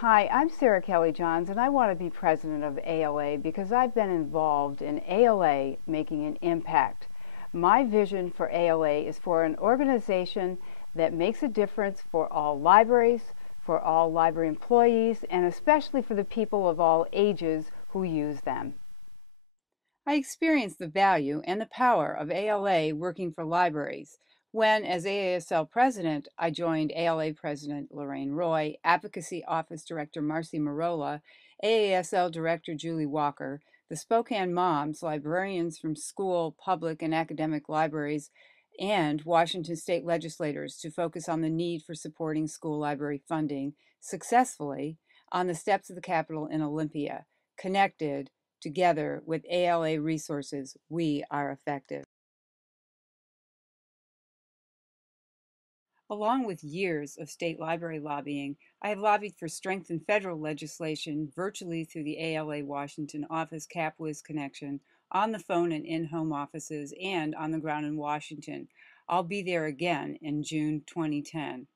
Hi, I'm Sara Kelly Johns, and I want to be president of ALA because I've been involved in ALA making an impact. My vision for ALA is for an organization that makes a difference for all libraries, for all library employees, and especially for the people of all ages who use them. I experienced the value and the power of ALA working for libraries when, as AASL president, I joined ALA President Lorraine Roy, Advocacy Office Director Marcy Marola, AASL Director Julie Walker, the Spokane Moms, librarians from school, public, and academic libraries, and Washington state legislators to focus on the need for supporting school library funding successfully on the steps of the Capitol in Olympia, connected together with ALA resources, we are effective. Along with years of state library lobbying, I have lobbied for strengthened federal legislation virtually through the ALA Washington office CapWiz connection, on the phone and in-home offices, and on the ground in Washington. I'll be there again in June 2010.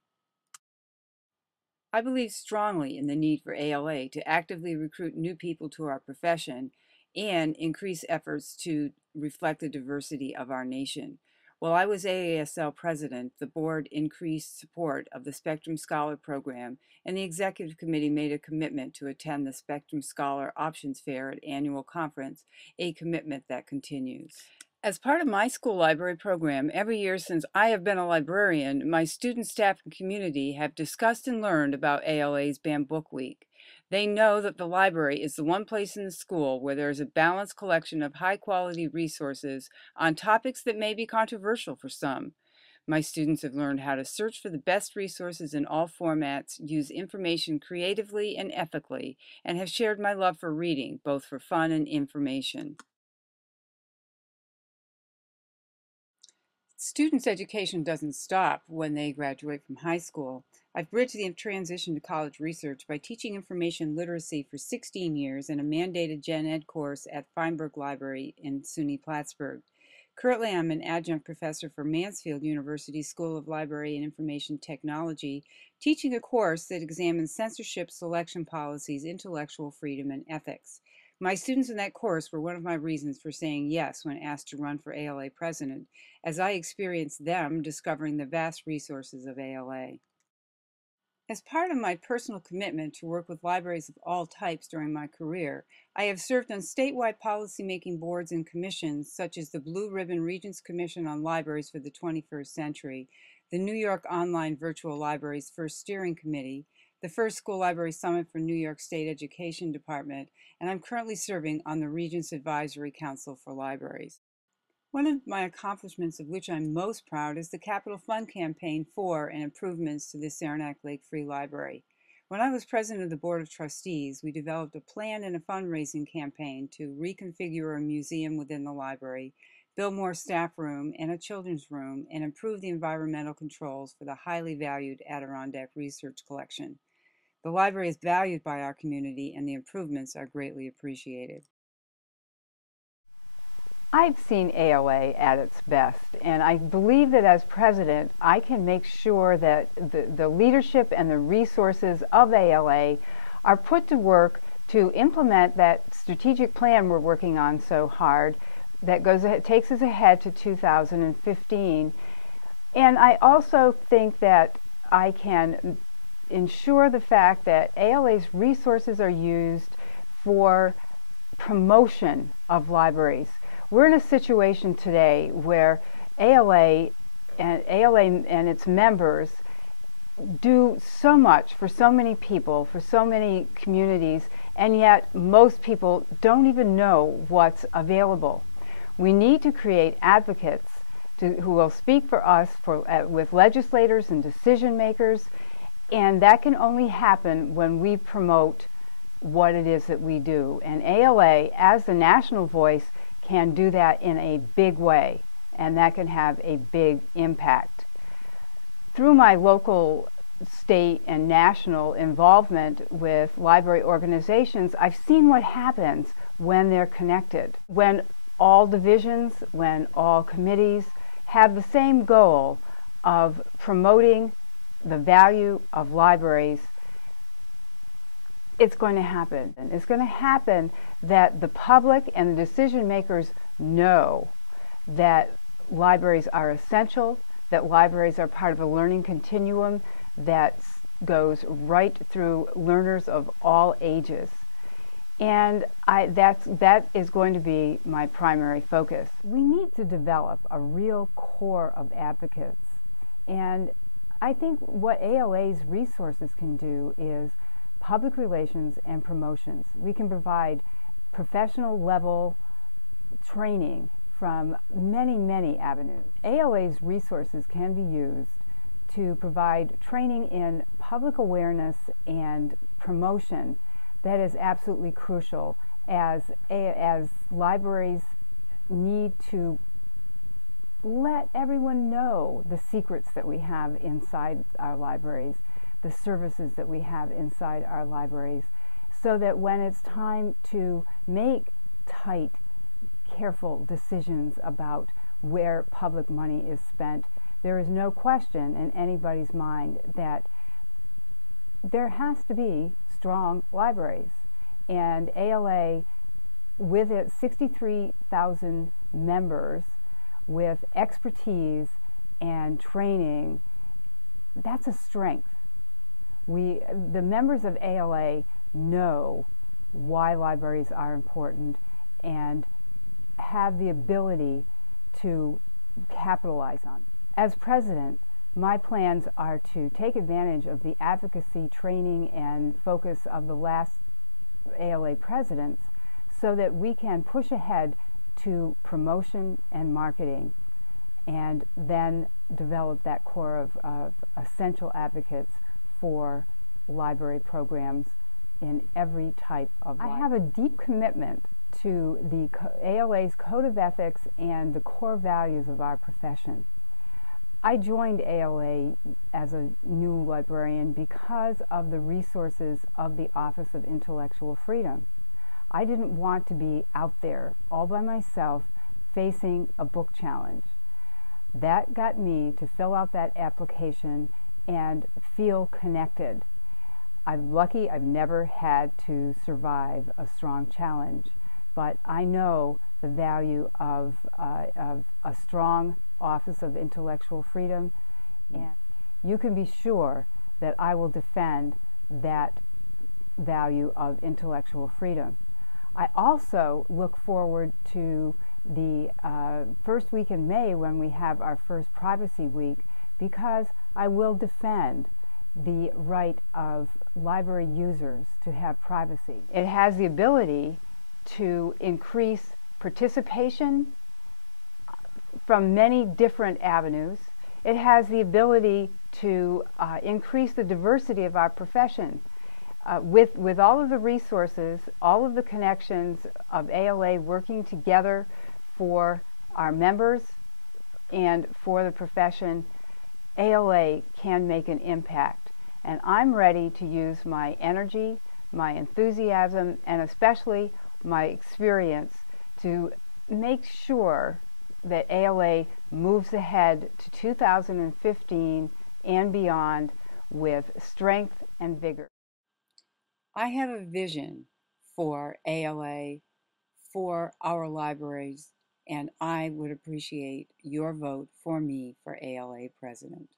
I believe strongly in the need for ALA to actively recruit new people to our profession and increase efforts to reflect the diversity of our nation. While I was AASL president, the board increased support of the Spectrum Scholar program, and the executive committee made a commitment to attend the Spectrum Scholar Options Fair at annual conference, a commitment that continues. As part of my school library program, every year since I have been a librarian, my student, staff, and community have discussed and learned about ALA's BAM Book Week. They know that the library is the one place in the school where there is a balanced collection of high-quality resources on topics that may be controversial for some. My students have learned how to search for the best resources in all formats, use information creatively and ethically, and have shared my love for reading, both for fun and information. Students' education doesn't stop when they graduate from high school. I've bridged the transition to college research by teaching information literacy for 16 years in a mandated gen ed course at Feinberg Library in SUNY Plattsburgh. Currently, I'm an adjunct professor for Mansfield University School of Library and Information Technology, teaching a course that examines censorship, selection policies, intellectual freedom, and ethics. My students in that course were one of my reasons for saying yes when asked to run for ALA president, as I experienced them discovering the vast resources of ALA. As part of my personal commitment to work with libraries of all types during my career, I have served on statewide policymaking boards and commissions such as the Blue Ribbon Regents Commission on Libraries for the 21st Century, the New York Online Virtual Libraries First Steering Committee, the First School Library Summit for New York State Education Department, and I'm currently serving on the Regents Advisory Council for Libraries. One of my accomplishments of which I'm most proud is the Capital Fund campaign for and improvements to the Saranac Lake Free Library. When I was president of the Board of Trustees, we developed a plan and a fundraising campaign to reconfigure a museum within the library, build more staff room and a children's room, and improve the environmental controls for the highly valued Adirondack Research Collection. The library is valued by our community, and the improvements are greatly appreciated. I've seen ALA at its best, and I believe that as president, I can make sure that the leadership and the resources of ALA are put to work to implement that strategic plan we're working on so hard that takes us ahead to 2015. And I also think that I can ensure the fact that ALA's resources are used for promotion of libraries. We're in a situation today where ALA and its members do so much for so many people, for so many communities, and yet most people don't even know what's available. We need to create advocates who will speak for us with legislators and decision makers, and that can only happen when we promote what it is that we do. And ALA, as the national voice, can do that in a big way, and that can have a big impact. Through my local, state, and national involvement with library organizations, I've seen what happens when they're connected. When all divisions, when all committees have the same goal of promoting the value of libraries, it's going to happen. And it's going to happen that the public and the decision makers know that libraries are essential, that libraries are part of a learning continuum that goes right through learners of all ages. And that is going to be my primary focus. We need to develop a real core of advocates. And I think what ALA's resources can do is public relations and promotions. We can provide professional level training from many, many avenues. ALA's resources can be used to provide training in public awareness and promotion that is absolutely crucial as libraries need to let everyone know the secrets that we have inside our libraries, the services that we have inside our libraries, so that when it's time to make tight, careful decisions about where public money is spent, there is no question in anybody's mind that there has to be strong libraries. And ALA, with its 63,000 members, with expertise and training, that's a strength. The members of ALA know why libraries are important and have the ability to capitalize on it. As president, my plans are to take advantage of the advocacy training and focus of the last ALA presidents so that we can push ahead to promotion and marketing and then develop that core of essential advocates for library programs in every type of life. I have a deep commitment to the ALA's Code of Ethics and the core values of our profession. I joined ALA as a new librarian because of the resources of the Office of Intellectual Freedom. I didn't want to be out there all by myself facing a book challenge. That got me to fill out that application and feel connected. I'm lucky I've never had to survive a strong challenge, but I know the value of a strong Office of Intellectual Freedom, and you can be sure that I will defend that value of intellectual freedom. I also look forward to the first week in May when we have our first Privacy Week, because I will defend the right of library users to have privacy. It has the ability to increase participation from many different avenues. It has the ability to increase the diversity of our profession. With all of the resources, all of the connections of ALA working together for our members and for the profession, ALA can make an impact. And I'm ready to use my energy, my enthusiasm, and especially my experience to make sure that ALA moves ahead to 2015 and beyond with strength and vigor. I have a vision for ALA, for our libraries, and I would appreciate your vote for me for ALA president.